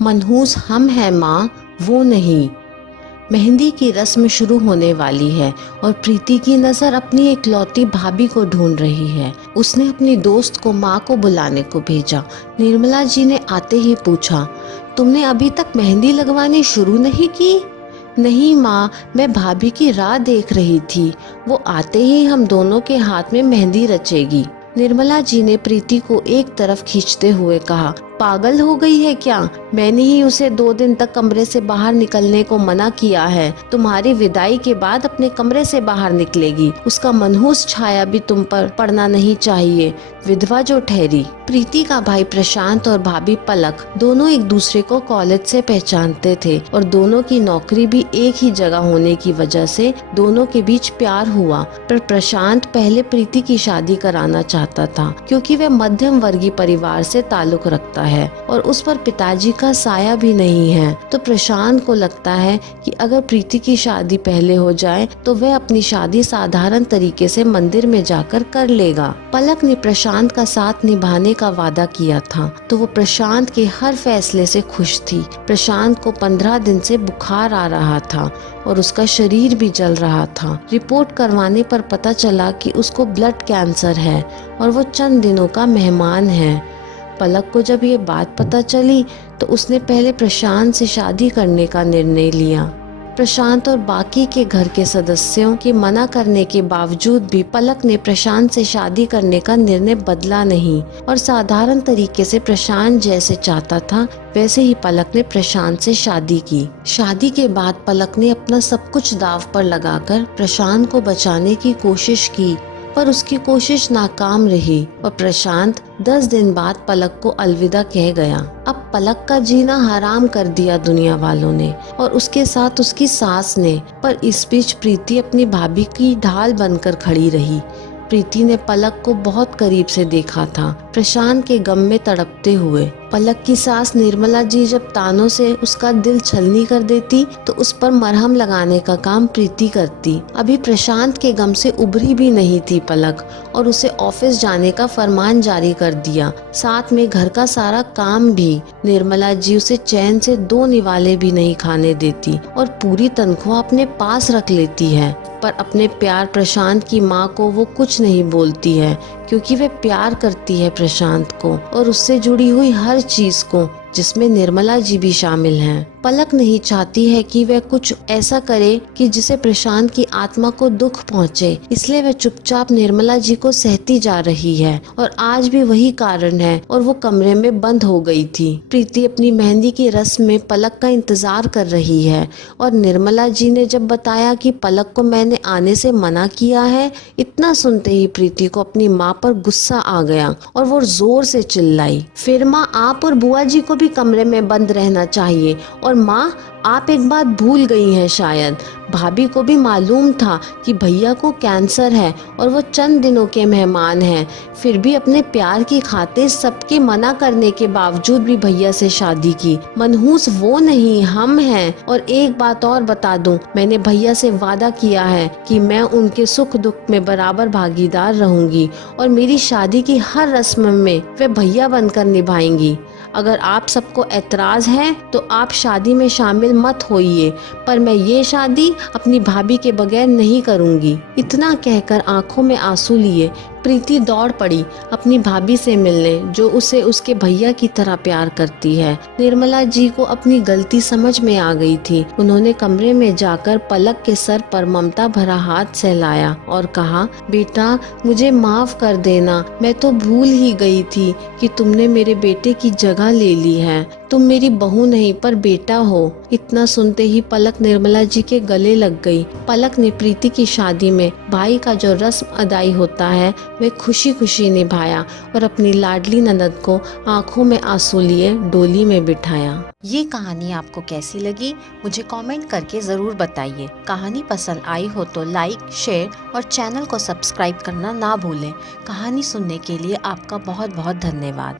मनहूस हम हैं माँ, वो नहीं। मेहंदी की रस्म शुरू होने वाली है और प्रीति की नज़र अपनी इकलौती भाभी को ढूंढ रही है। उसने अपनी दोस्त को माँ को बुलाने को भेजा। निर्मला जी ने आते ही पूछा, तुमने अभी तक मेहंदी लगवानी शुरू नहीं की? नहीं माँ, मैं भाभी की राह देख रही थी। वो आते ही हम दोनों के हाथ में मेहंदी रचेगी। निर्मला जी ने प्रीति को एक तरफ खींचते हुए कहा, पागल हो गई है क्या? मैंने ही उसे 2 दिन तक कमरे से बाहर निकलने को मना किया है। तुम्हारी विदाई के बाद अपने कमरे से बाहर निकलेगी। उसका मनहूस छाया भी तुम पर पड़ना नहीं चाहिए, विधवा जो ठहरी। प्रीति का भाई प्रशांत और भाभी पलक दोनों एक दूसरे को कॉलेज से पहचानते थे और दोनों की नौकरी भी एक ही जगह होने की वजह से दोनों के बीच प्यार हुआ। पर प्रशांत पहले प्रीति की शादी कराना चाहता था क्योंकि वह मध्यम वर्गीय परिवार से ताल्लुक रखता है और उस पर पिताजी का साया भी नहीं है। तो प्रशांत को लगता है कि अगर प्रीति की शादी पहले हो जाए तो वह अपनी शादी साधारण तरीके से मंदिर में जाकर कर लेगा। पलक ने प्रशांत का साथ निभाने का वादा किया था तो वो प्रशांत के हर फैसले से खुश थी। प्रशांत को 15 दिन से बुखार आ रहा था और उसका शरीर भी जल रहा था। रिपोर्ट करवाने पर पता चला कि उसको ब्लड कैंसर है और वो चंद दिनों का मेहमान है। पलक को जब ये बात पता चली तो उसने पहले प्रशांत से शादी करने का निर्णय लिया। प्रशांत और बाकी के घर के सदस्यों के मना करने के बावजूद भी पलक ने प्रशांत से शादी करने का निर्णय बदला नहीं और साधारण तरीके से प्रशांत जैसे चाहता था वैसे ही पलक ने प्रशांत से शादी की। शादी के बाद पलक ने अपना सब कुछ दाव पर लगाकर प्रशांत को बचाने की कोशिश की, पर उसकी कोशिश नाकाम रही और प्रशांत 10 दिन बाद पलक को अलविदा कह गया। अब पलक का जीना हराम कर दिया दुनिया वालों ने और उसके साथ उसकी सास ने। पर इस बीच प्रीति अपनी भाभी की ढाल बनकर खड़ी रही। प्रीति ने पलक को बहुत करीब से देखा था, प्रशांत के गम में तड़पते हुए। पलक की सास निर्मला जी जब तानों से उसका दिल छलनी कर देती तो उस पर मरहम लगाने का काम प्रीति करती। अभी प्रशांत के गम से उभरी भी नहीं थी पलक और उसे ऑफिस जाने का फरमान जारी कर दिया, साथ में घर का सारा काम भी। निर्मला जी उसे चैन से 2 निवाले भी नहीं खाने देती और पूरी तनख्वाह अपने पास रख लेती है। पर अपने प्यार प्रशांत की माँ को वो कुछ नहीं बोलती है क्योंकि वे प्यार करती है प्रशांत को और उससे जुड़ी हुई हर चीज को, जिसमें निर्मला जी भी शामिल हैं। पलक नहीं चाहती है कि वह कुछ ऐसा करे कि जिसे प्रशांत की आत्मा को दुख पहुंचे, इसलिए वह चुपचाप निर्मला जी को सहती जा रही है और आज भी वही कारण है और वो कमरे में बंद हो गई थी। प्रीति अपनी मेहंदी की रस्म में पलक का इंतजार कर रही है और निर्मला जी ने जब बताया कि पलक को मैंने आने से मना किया है, इतना सुनते ही प्रीति को अपनी माँ पर गुस्सा आ गया और वो जोर से चिल्लाई, फिर माँ आप और बुआ जी को भी कमरे में बंद रहना चाहिए। और माँ, आप एक बात भूल गई हैं शायद, भाभी को भी मालूम था कि भैया को कैंसर है और वो चंद दिनों के मेहमान हैं, फिर भी अपने प्यार की खातिर सबके मना करने के बावजूद भी भैया से शादी की। मनहूस वो नहीं, हम हैं। और एक बात और बता दूं, मैंने भैया से वादा किया है कि मैं उनके सुख दुख में बराबर भागीदार रहूंगी और मेरी शादी की हर रस्म में वे भैया बनकर निभाएंगी। अगर आप सबको ऐतराज है तो आप शादी में शामिल मत होइए, पर मैं ये शादी अपनी भाभी के बगैर नहीं करूंगी। इतना कहकर आंखों में आंसू लिए प्रीति दौड़ पड़ी अपनी भाभी से मिलने, जो उसे उसके भैया की तरह प्यार करती है। निर्मला जी को अपनी गलती समझ में आ गई थी। उन्होंने कमरे में जाकर पलक के सर पर ममता भरा हाथ सहलाया और कहा, बेटा मुझे माफ कर देना, मैं तो भूल ही गई थी कि तुमने मेरे बेटे की जगह ले ली है। तुम मेरी बहू नहीं पर बेटा हो। इतना सुनते ही पलक निर्मला जी के गले लग गई। पलक ने प्रीति की शादी में भाई का जो रस्म अदाई होता है वे खुशी खुशी निभाया और अपनी लाडली ननद को आंखों में आंसू लिए डोली में बिठाया। ये कहानी आपको कैसी लगी मुझे कमेंट करके ज़रूर बताइए। कहानी पसंद आई हो तो लाइक, शेयर और चैनल को सब्सक्राइब करना ना भूलें। कहानी सुनने के लिए आपका बहुत बहुत धन्यवाद।